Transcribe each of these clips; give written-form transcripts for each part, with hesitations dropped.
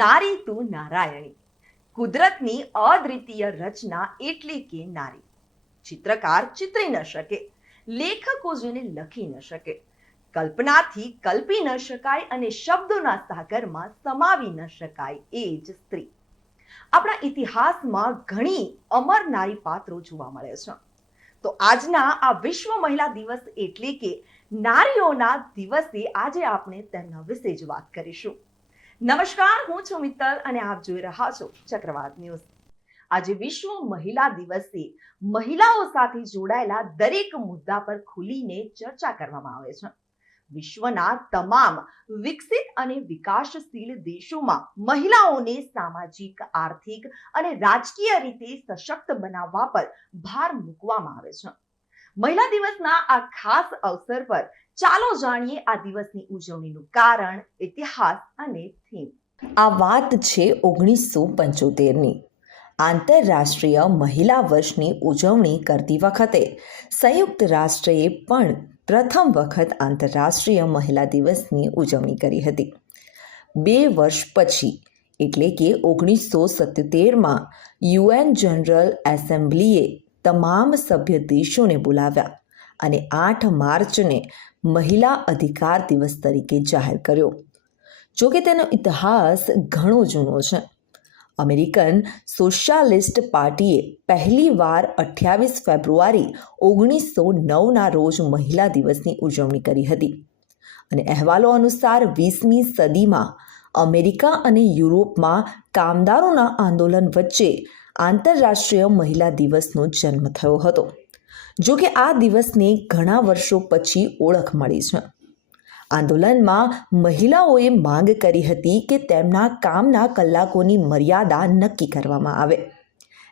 નારી તું નારાયણી, કુદરતની અદ્વિતીય રચના એટલે કે નારી. ચિત્રકાર ચિતરી ન શકે, લેખકો જેને લખી ન શકે, કલ્પનાથી કલ્પી ન શકાય અને શબ્દોના સાગરમાં સમાવી ન શકાય એ જ સ્ત્રી. આપણા ઇતિહાસમાં ઘણી અમર નારી પાત્રો જોવા મળે છે. તો આજના આ વિશ્વ મહિલા દિવસ એટલે કે નારીઓના દિવસે આજે આપણે તેમના વિશે જ વાત કરીશું. નમસ્કાર, હું છું મિત્તલ અને આપ જોઈ રહ્યા છો ચક્રવાત ન્યૂઝ. આજે વિશ્વ મહિલા દિવસે મહિલાઓ સાથે જોડાયેલા દરેક મુદ્દા પર ખુલીને ચર્ચા કરવામાં આવે છે. વિશ્વના તમામ વિકસિત અને વિકાસશીલ દેશોમાં મહિલાઓને સામાજિક, આર્થિક અને રાજકીય રીતે સશક્ત બનાવવા પર ભાર મૂકવામાં આવે છે. મહિલા દિવસના આ ખાસ અવસર પર ચાલો જાણીએ આ દિવસની ઉજવણીનું કારણ, ઇતિહાસ અને થીમ. આ વાત છે 1975ની. આંતરરાષ્ટ્રીય મહિલા વર્ષની ઉજવણી કરતી વખતે સંયુક્ત રાષ્ટ્રએ પણ પ્રથમ વખત આંતરરાષ્ટ્રીય મહિલા દિવસની ઉજવણી કરી હતી. 2 વર્ષ પછી એટલે કે 1977માં UN જનરલ એસેમ્બલીએ તમામ સભ્ય દેશોને બોલાવ્યા અને 8 માર્ચને મહિલા અધિકાર દિવસ તરીકે જાહેર કર્યો. જોકે તેનો ઇતિહાસ ઘણો જૂનો છે. અમેરિકન સોશિયાલિસ્ટ પાર્ટીએ પહેલીવાર 28 ફેબ્રુઆરી 1909ના રોજ મહિલા દિવસની ઉજવણી કરી હતી અને અહેવાલો અનુસાર 20મી સદીમાં અમેરિકા અને યુરોપમાં કામદારોના આંદોલન વચ્ચે આંતરરાષ્ટ્રીય મહિલા દિવસનો જન્મ થયો હતો. જોકે આ દિવસને ઘણા વર્ષો પછી ઓળખ મળી છે. આંદોલનમાં મહિલાઓએ માંગ કરી હતી કે તેમના કામના કલાકોની મર્યાદા નક્કી કરવામાં આવે.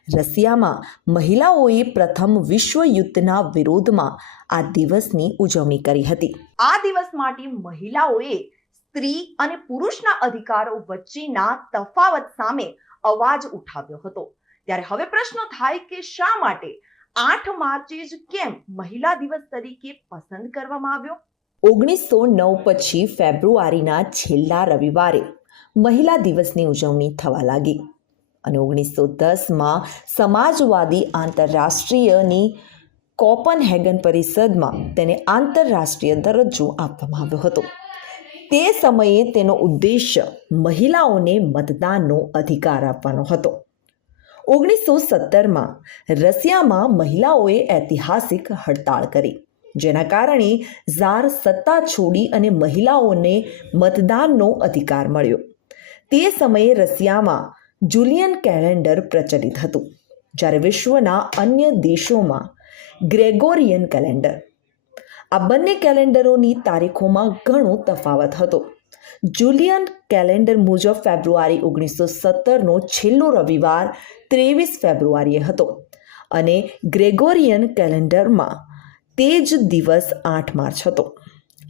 રશિયામાં મહિલાઓએ પ્રથમ વિશ્વ યુદ્ધના વિરોધમાં આ દિવસની ઉજવણી કરી હતી. આ દિવસ માટે મહિલાઓએ સ્ત્રી અને પુરુષના અધિકારો વચ્ચેના તફાવત સામે અવાજ ઉઠાવ્યો હતો. ત્યારે હવે પ્રશ્ન થાય કે શા માટે 8 માર્ચે જ કેમ મહિલા દિવસ તરીકે પસંદ કરવામાં આવ્યો? 1909 પછી ફેબ્રુઆરીના છેલ્લા રવિવારે મહિલા દિવસની ઉજવણી થવા લાગી અને 1910માં સમાજવાદી આંતરરાષ્ટ્રીયની કોપનહેગન પરિષદમાં તેને આંતરરાષ્ટ્રીય દરજ્જો આપવામાં આવ્યો હતો. તે સમયે તેનો ઉદ્દેશ્ય મહિલાઓને મતદાનનો અધિકાર આપવાનો હતો. 1917માં રશિયામાં મહિલાઓએ ઐતિહાસિક હડતાળ કરી, જેના કારણે ઝાર સત્તા છોડી અને મહિલાઓને મતદાનનો અધિકાર મળ્યો. તે સમયે રશિયામાં જુલિયન કેલેન્ડર પ્રચલિત હતું, જ્યારે વિશ્વના અન્ય દેશોમાં ગ્રેગોરિયન કેલેન્ડર. આ બંને કેલેન્ડરોની તારીખોમાં ઘણો તફાવત હતો. જુલિયન કેલેન્ડર મુજબ ફેબ્રુઆરી 1917નો છેલ્લો રવિવાર 23 ફેબ્રુઆરીએ હતો અને ગ્રેગોરિયન કેલેન્ડરમાં તે જ દિવસ 8 માર્ચ હતો.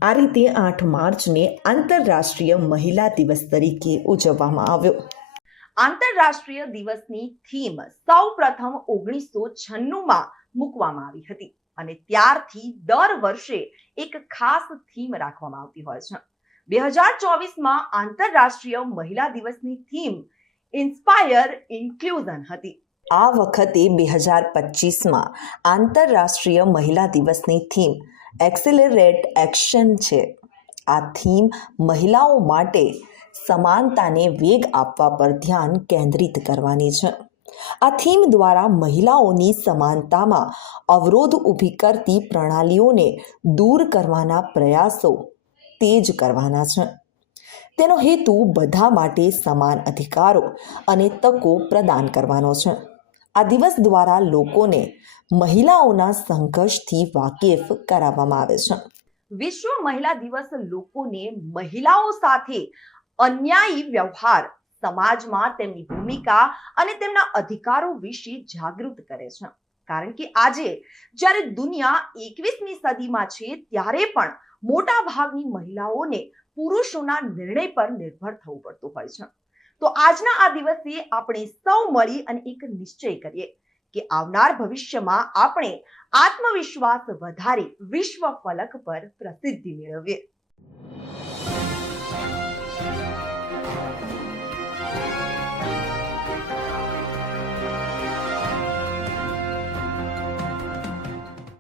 આ રીતે 8 માર્ચને આંતરરાષ્ટ્રીય મહિલા દિવસ તરીકે ઉજવવામાં આવ્યો. આંતરરાષ્ટ્રીય દિવસની થીમ સૌ પ્રથમ 1996માં મૂકવામાં આવી હતી અને ત્યારથી દર વર્ષે એક ખાસ થીમ રાખવામાં આવતી હોય છે. 2024માં આંતરરાષ્ટ્રીય મહિલા દિવસની થીમ ઇન્સ્પાયર ઇન્ક્લુઝન હતી. આ વખતે 2025માં આંતરરાષ્ટ્રીય મહિલા દિવસની થીમ એક્સેલરેટ એક્શન છે. આ થીમ મહિલાઓ માટે સમાનતાને વેગ આપવા પર ધ્યાન કેન્દ્રિત કરવાની છે. આ થીમ દ્વારા મહિલાઓની સમાનતામાં અવરોધ ઊભી કરતી પ્રણાલીઓને દૂર કરવાના પ્રયાસો તેજ કરવાના છે. તેનો હેતુ બધા માટે સમાન અધિકારો અને તકો પ્રદાન કરવાનો છે. આ દિવસ દ્વારા લોકોને મહિલાઓના સંઘર્ષથી વાકેફ કરાવવામાં આવે છે. વિશ્વ મહિલા દિવસ લોકોને મહિલાઓ સાથે અન્યાયી વ્યવહાર, સમાજમાં તેમની ભૂમિકા અને તેમના અધિકારો વિશે જાગૃત કરે છે. કારણ કે આજે જ્યારે દુનિયા 21મી સદીમાં છે, ત્યારે પણ મોટા ભાગની મહિલાઓને પુરુષોના નિર્ણય પર નિર્ભર થવું પડતું હોય છે. તો આજના આ દિવસે આપણે સૌ મળી અને એક નિશ્ચય કરીએ કે આવનાર ભવિષ્યમાં આપણે આત્મવિશ્વાસ વધારી વિશ્વ ફલક પર પ્રસિદ્ધિ મેળવીએ.